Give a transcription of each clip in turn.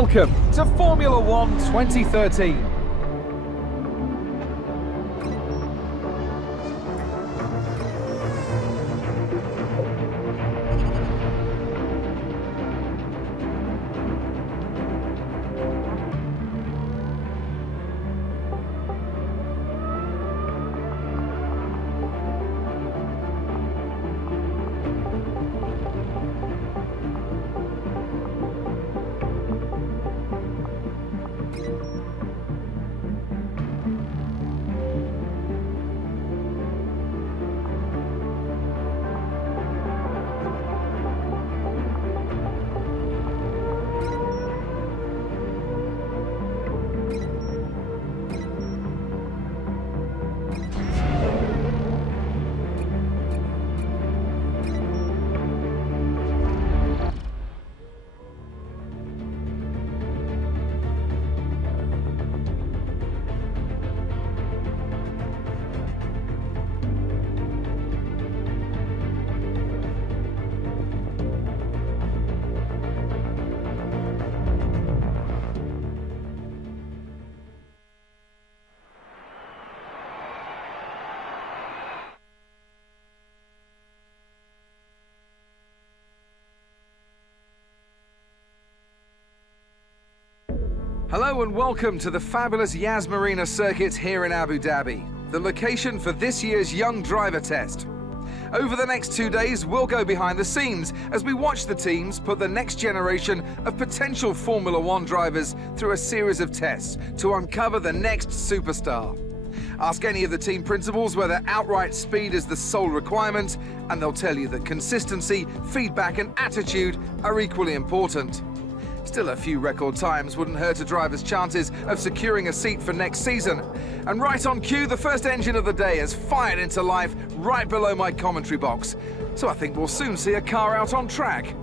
Welcome to Formula One 2013. Hello and welcome to the fabulous Yas Marina circuit here in Abu Dhabi, the location for this year's Young Driver Test. Over the next 2 days, we'll go behind the scenes as we watch the teams put the next generation of potential Formula One drivers through a series of tests to uncover the next superstar. Ask any of the team principals whether outright speed is the sole requirement, and they'll tell you that consistency, feedback and attitude are equally important. Still, a few record times wouldn't hurt a driver's chances of securing a seat for next season. And right on cue, the first engine of the day has fired into life right below my commentary box. So I think we'll soon see a car out on track.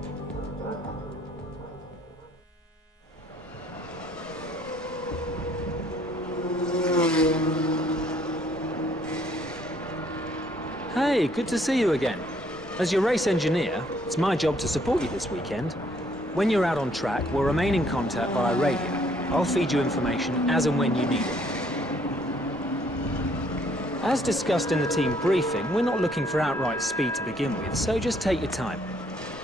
Hey, good to see you again. As your race engineer, it's my job to support you this weekend. When you're out on track, we'll remain in contact via radio. I'll feed you information as and when you need it. As discussed in the team briefing, we're not looking for outright speed to begin with, so just take your time.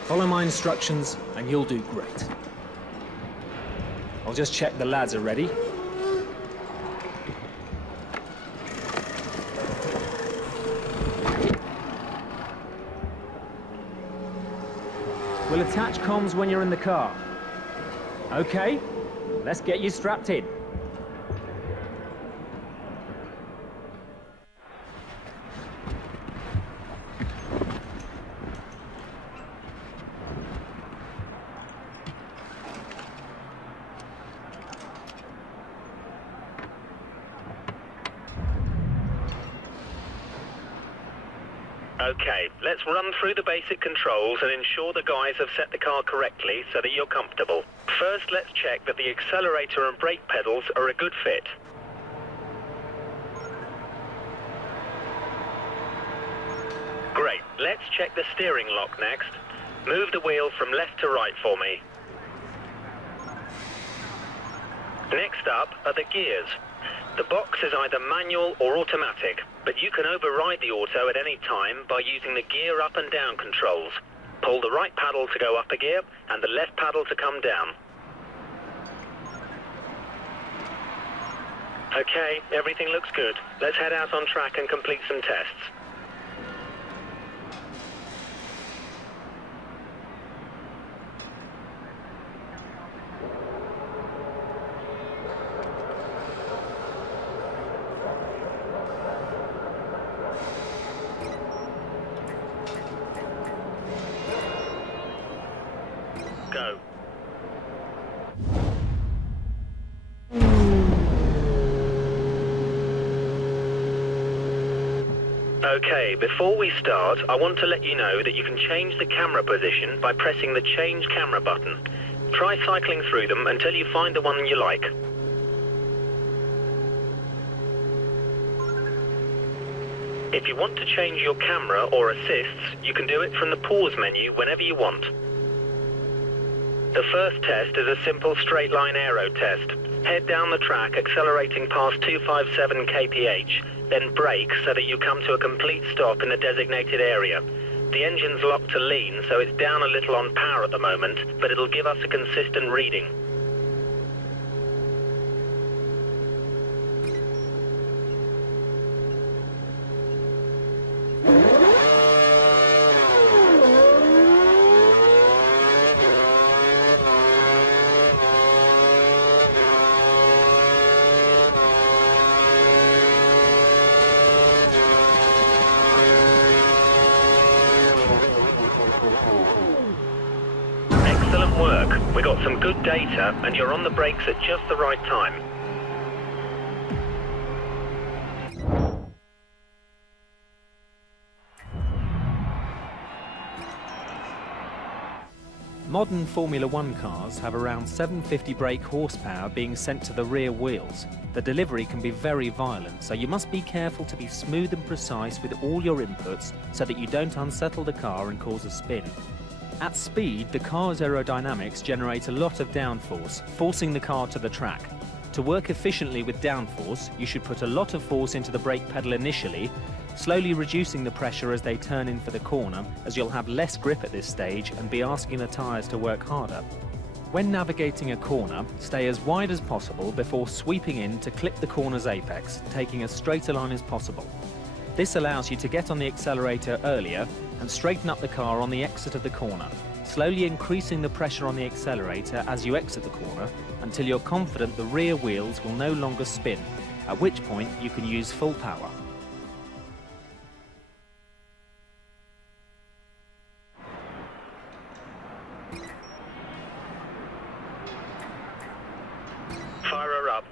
Follow my instructions and you'll do great. I'll just check the lads are ready. We'll attach comms when you're in the car. Okay, let's get you strapped in. Okay, let's run through the basic controls and ensure the guys have set the car correctly so that you're comfortable. First, let's check that the accelerator and brake pedals are a good fit. Great, let's check the steering lock next. Move the wheel from left to right for me. Next up are the gears. The box is either manual or automatic, but you can override the auto at any time by using the gear up and down controls. Pull the right paddle to go up a gear and the left paddle to come down. Okay, everything looks good. Let's head out on track and complete some tests. Go. Okay, before we start, I want to let you know that you can change the camera position by pressing the Change Camera button. Try cycling through them until you find the one you like. If you want to change your camera or assists, you can do it from the pause menu whenever you want. The first test is a simple straight-line aero test. Head down the track, accelerating past 257 kph, then brake so that you come to a complete stop in the designated area. The engine's locked to lean, so it's down a little on power at the moment, but it'll give us a consistent reading. Excellent work. We got some good data, and you're on the brakes at just the right time. Modern Formula One cars have around 750 brake horsepower being sent to the rear wheels. The delivery can be very violent, so you must be careful to be smooth and precise with all your inputs so that you don't unsettle the car and cause a spin. At speed, the car's aerodynamics generate a lot of downforce, forcing the car to the track. To work efficiently with downforce, you should put a lot of force into the brake pedal initially, slowly reducing the pressure as they turn in for the corner, as you'll have less grip at this stage and be asking the tyres to work harder. When navigating a corner, stay as wide as possible before sweeping in to clip the corner's apex, taking as straight a line as possible. This allows you to get on the accelerator earlier and straighten up the car on the exit of the corner, slowly increasing the pressure on the accelerator as you exit the corner until you're confident the rear wheels will no longer spin, at which point you can use full power. Fire her up.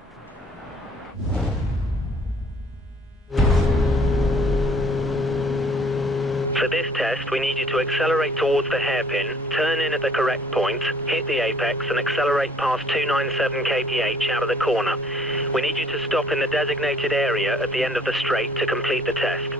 For this test, we need you to accelerate towards the hairpin, turn in at the correct point, hit the apex and accelerate past 297 kph out of the corner. We need you to stop in the designated area at the end of the straight to complete the test.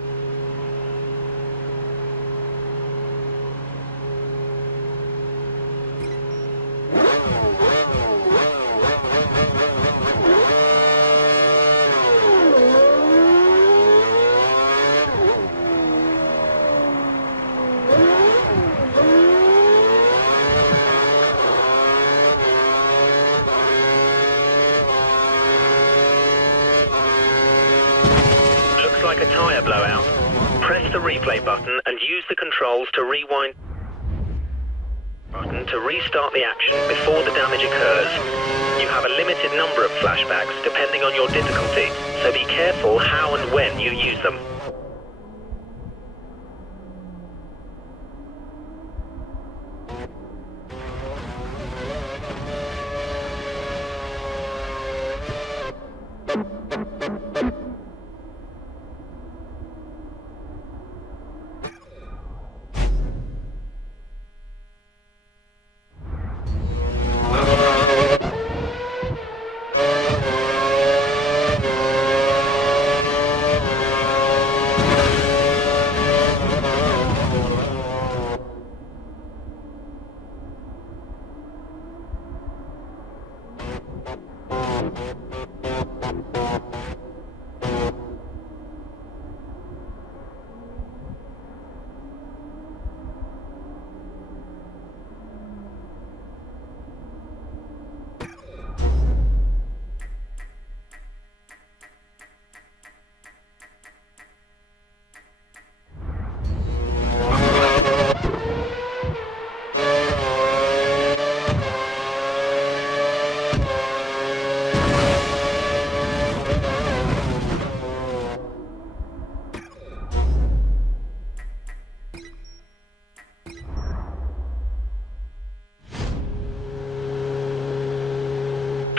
Like a tyre blowout. Press the replay button and use the controls to rewind button to restart the action before the damage occurs. You have a limited number of flashbacks depending on your difficulty, so be careful how and when you use them.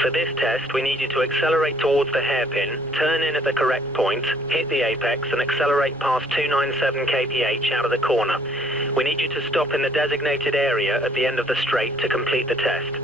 For this test, we need you to accelerate towards the hairpin, turn in at the correct point, hit the apex and accelerate past 297 kph out of the corner. We need you to stop in the designated area at the end of the straight to complete the test.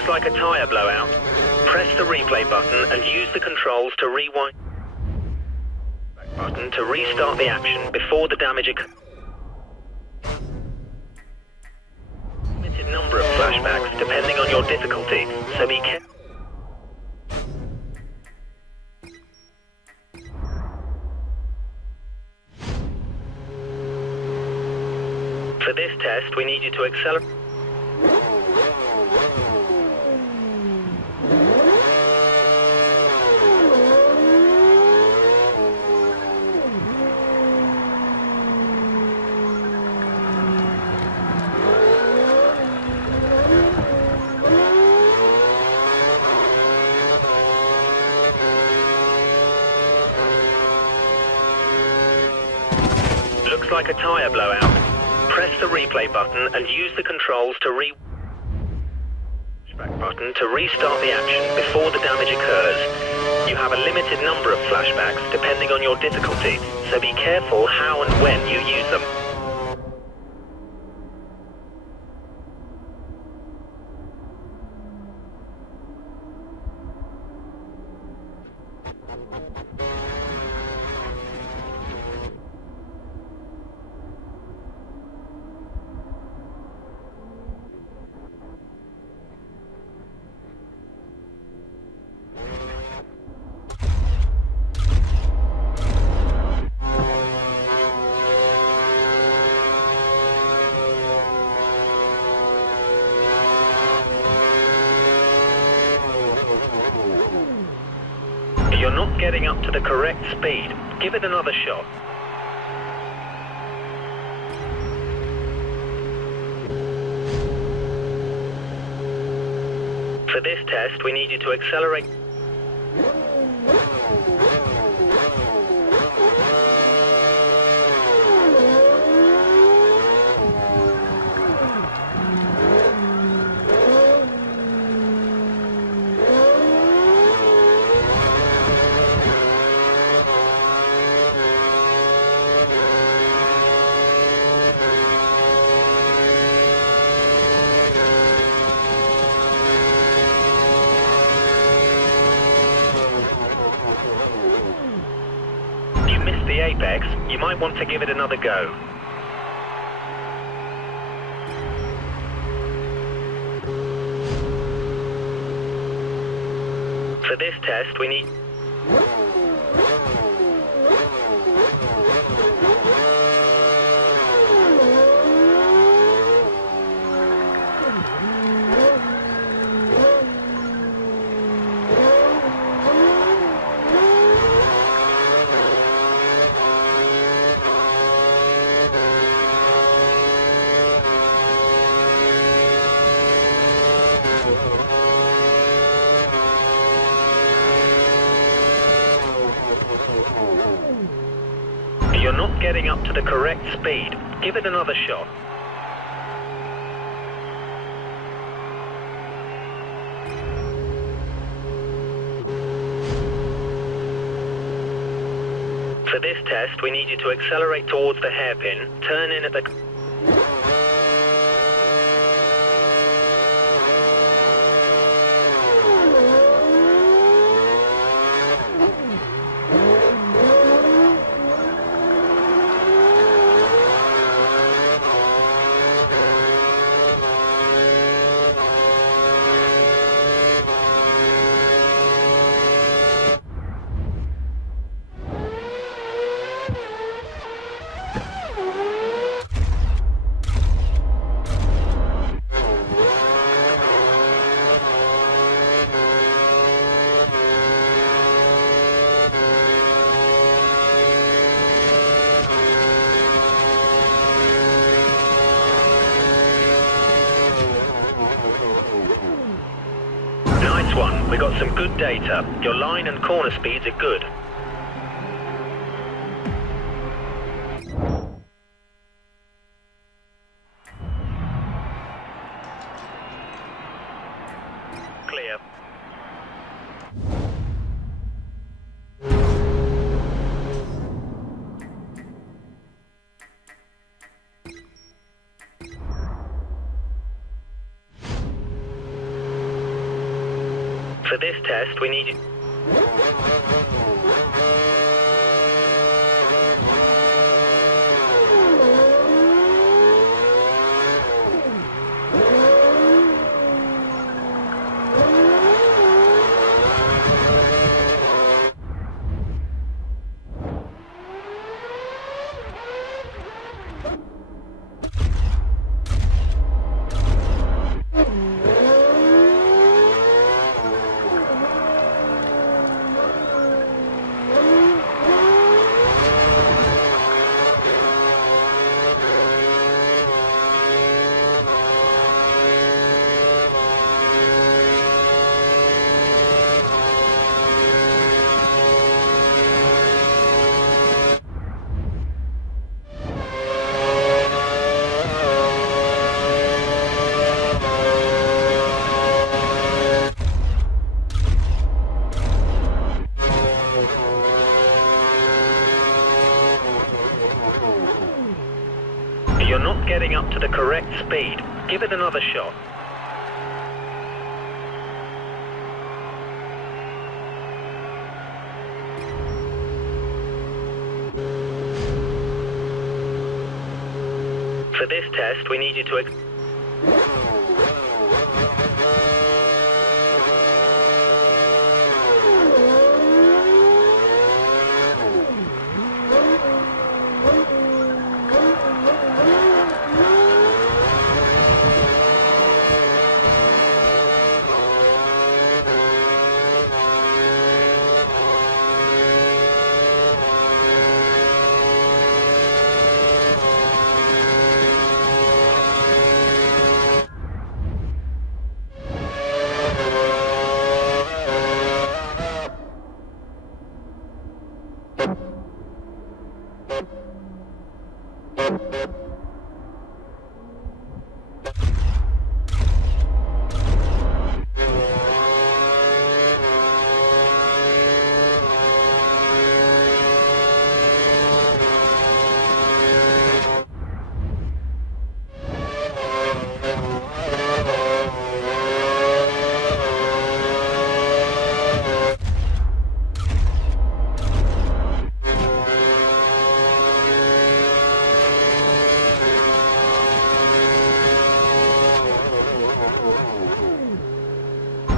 Looks like a tyre blowout. Press the replay button and use the controls to rewind button to restart the action before the damage occurs. Limited number of flashbacks depending on your difficulty, so be careful. For this test, we need you to accelerate. Looks like a tyre blowout. Press the replay button and use the controls to button to restart the action before the damage occurs. You have a limited number of flashbacks depending on your difficulty, so be careful how and when you use them. You're not getting up to the correct speed. Give it another shot. For this test, we need you to accelerate. The apex, you might want to give it another go. For this test, we need... You're not getting up to the correct speed. Give it another shot. For this test, we need you to accelerate towards the hairpin, turn in at the... Nice one. We got some good data. Your line and corner speeds are good. Clear. For this test, we need you... You're not getting up to the correct speed. Give it another shot. For this test, we need you to...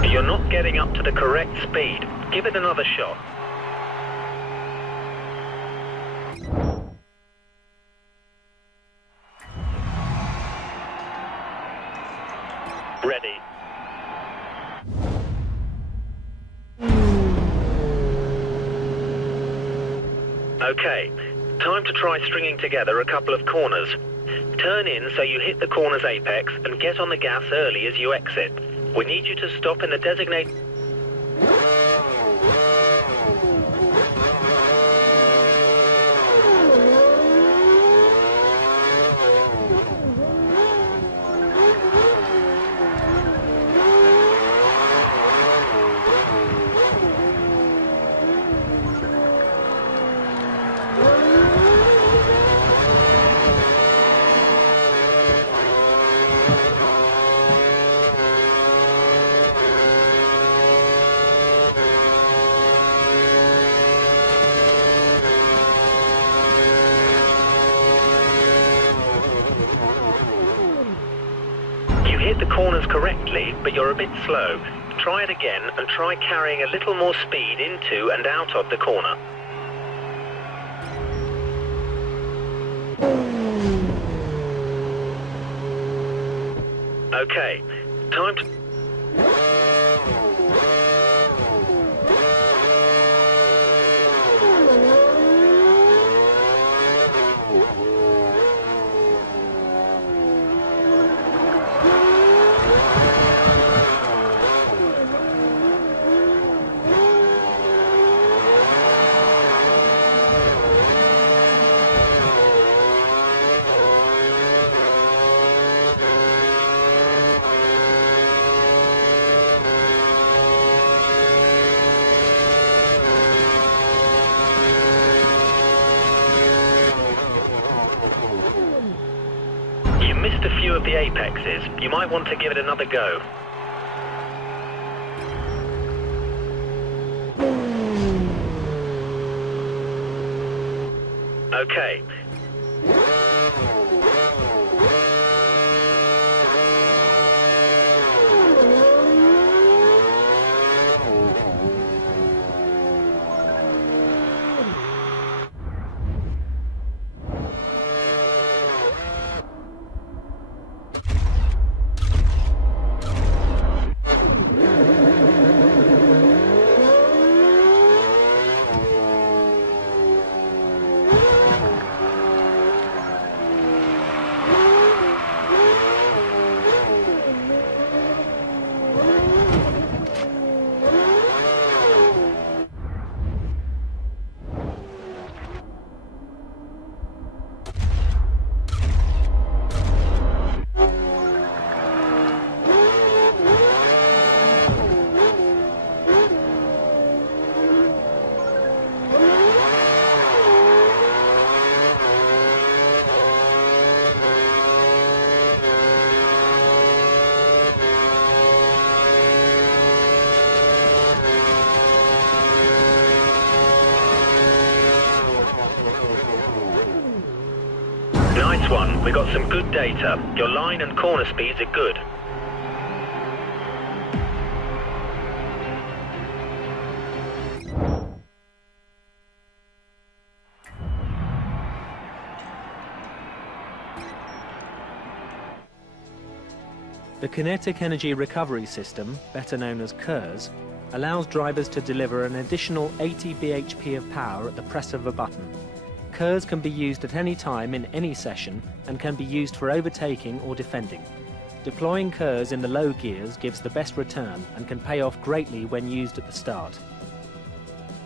You're not getting up to the correct speed. Give it another shot. Ready. Okay, time to try stringing together a couple of corners. Turn in so you hit the corner's apex and get on the gas early as you exit. We need you to stop in the designated... hit the corners correctly, but you're a bit slow. Try it again and try carrying a little more speed into and out of the corner. Okay, time to... Missed a few of the apexes. You might want to give it another go. Okay. Nice one. We got some good data. Your line and corner speeds are good. The Kinetic Energy Recovery System, better known as KERS, allows drivers to deliver an additional 80 bhp of power at the press of a button. KERS can be used at any time in any session and can be used for overtaking or defending. Deploying KERS in the low gears gives the best return and can pay off greatly when used at the start.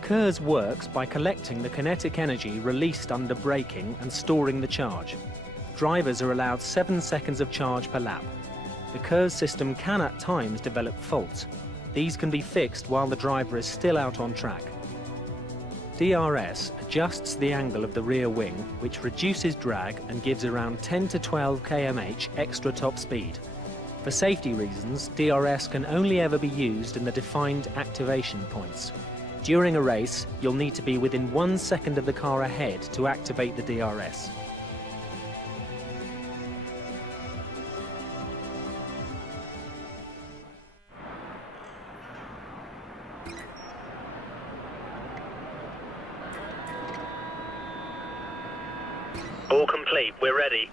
KERS works by collecting the kinetic energy released under braking and storing the charge. Drivers are allowed 7 seconds of charge per lap. The KERS system can at times develop faults. These can be fixed while the driver is still out on track. DRS adjusts the angle of the rear wing, which reduces drag and gives around 10 to 12 km/h extra top speed. For safety reasons, DRS can only ever be used in the defined activation points. During a race, you'll need to be within 1 second of the car ahead to activate the DRS. All complete, we're ready.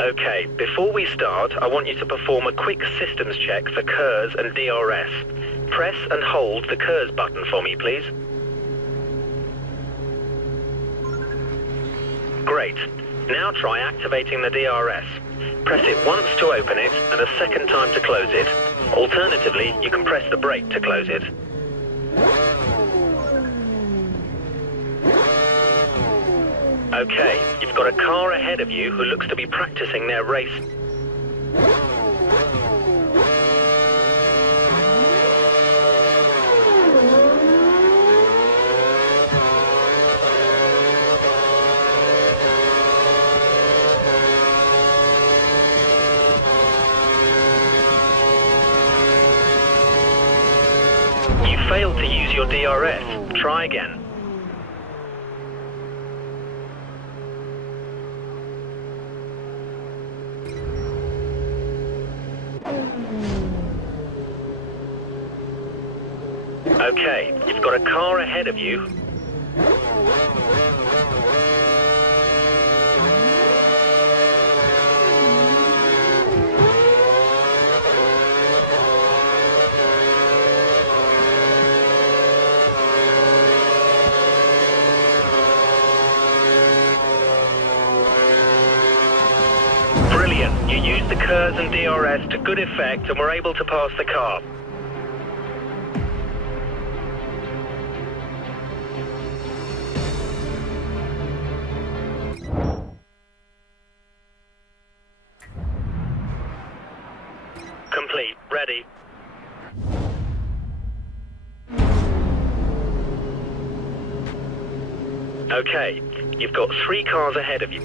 Okay, before we start, I want you to perform a quick systems check for KERS and DRS. Press and hold the KERS button for me, please. Great. Now try activating the DRS. Press it once to open it and a second time to close it. Alternatively, you can press the brake to close it. Okay, you've got a car ahead of you who looks to be practicing their race. You failed to use your DRS. Try again. Okay, you've got a car ahead of you. Brilliant. You used the KERS and DRS to good effect and were able to pass the car. Complete. Ready. Okay, you've got 3 cars ahead of you.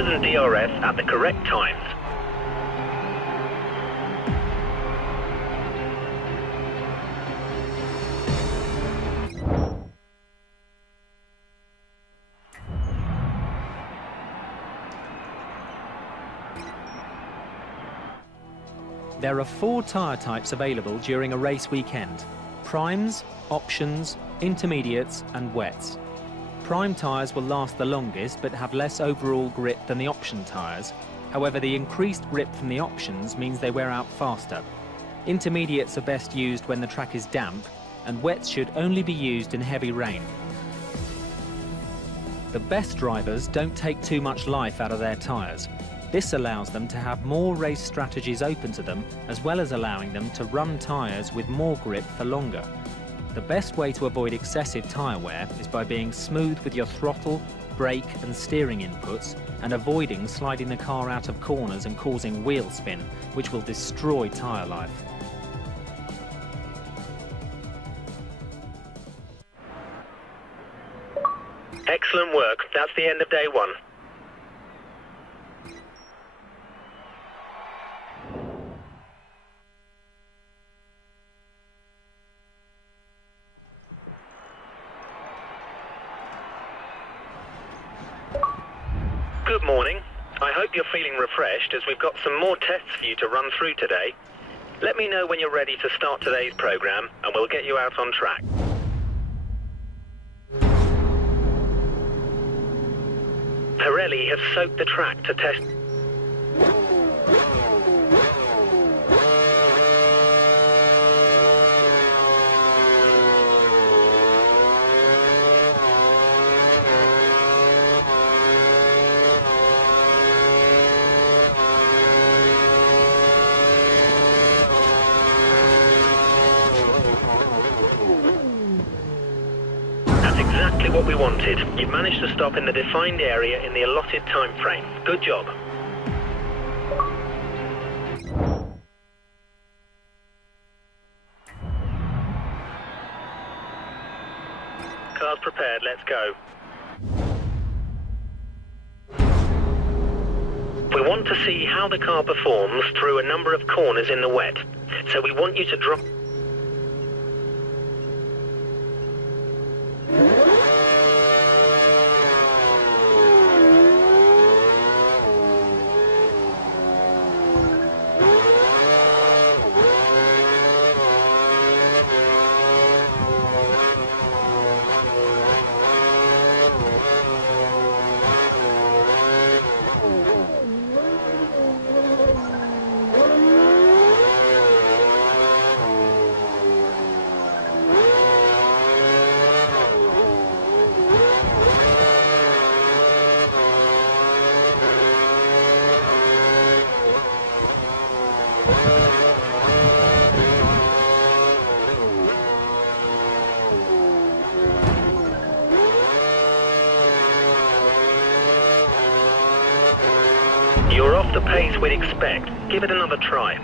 tyres and DRS at the correct times. There are 4 tyre types available during a race weekend: primes, options, intermediates and wets. Prime tyres will last the longest but have less overall grip than the option tyres. However, the increased grip from the options means they wear out faster. Intermediates are best used when the track is damp, and wets should only be used in heavy rain. The best drivers don't take too much life out of their tyres. This allows them to have more race strategies open to them, as well as allowing them to run tyres with more grip for longer. The best way to avoid excessive tyre wear is by being smooth with your throttle, brake and steering inputs, and avoiding sliding the car out of corners and causing wheel spin, which will destroy tyre life. Excellent work. That's the end of day 1. Good morning. I hope you're feeling refreshed, as we've got some more tests for you to run through today. Let me know when you're ready to start today's program and we'll get you out on track. Pirelli have soaked the track to test. Exactly what we wanted. You managed to stop in the defined area in the allotted time frame. Good job. Car's prepared, let's go. We want to see how the car performs through a number of corners in the wet. So we want you to drop. You're off the pace we'd expect. Give it another try.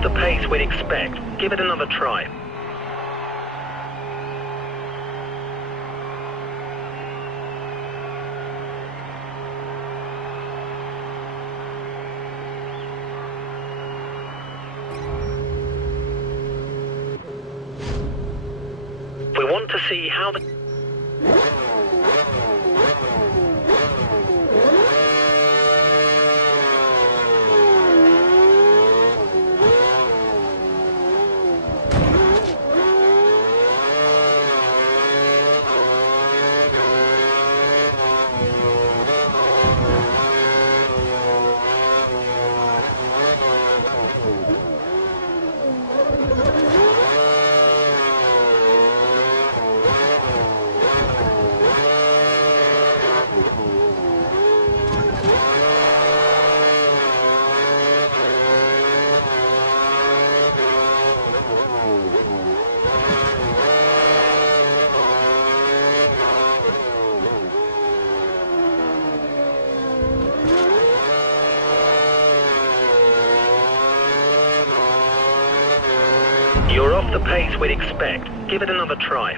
off the pace we'd expect. Give it another try. We want to see how the... You're off the pace we'd expect. Give it another try.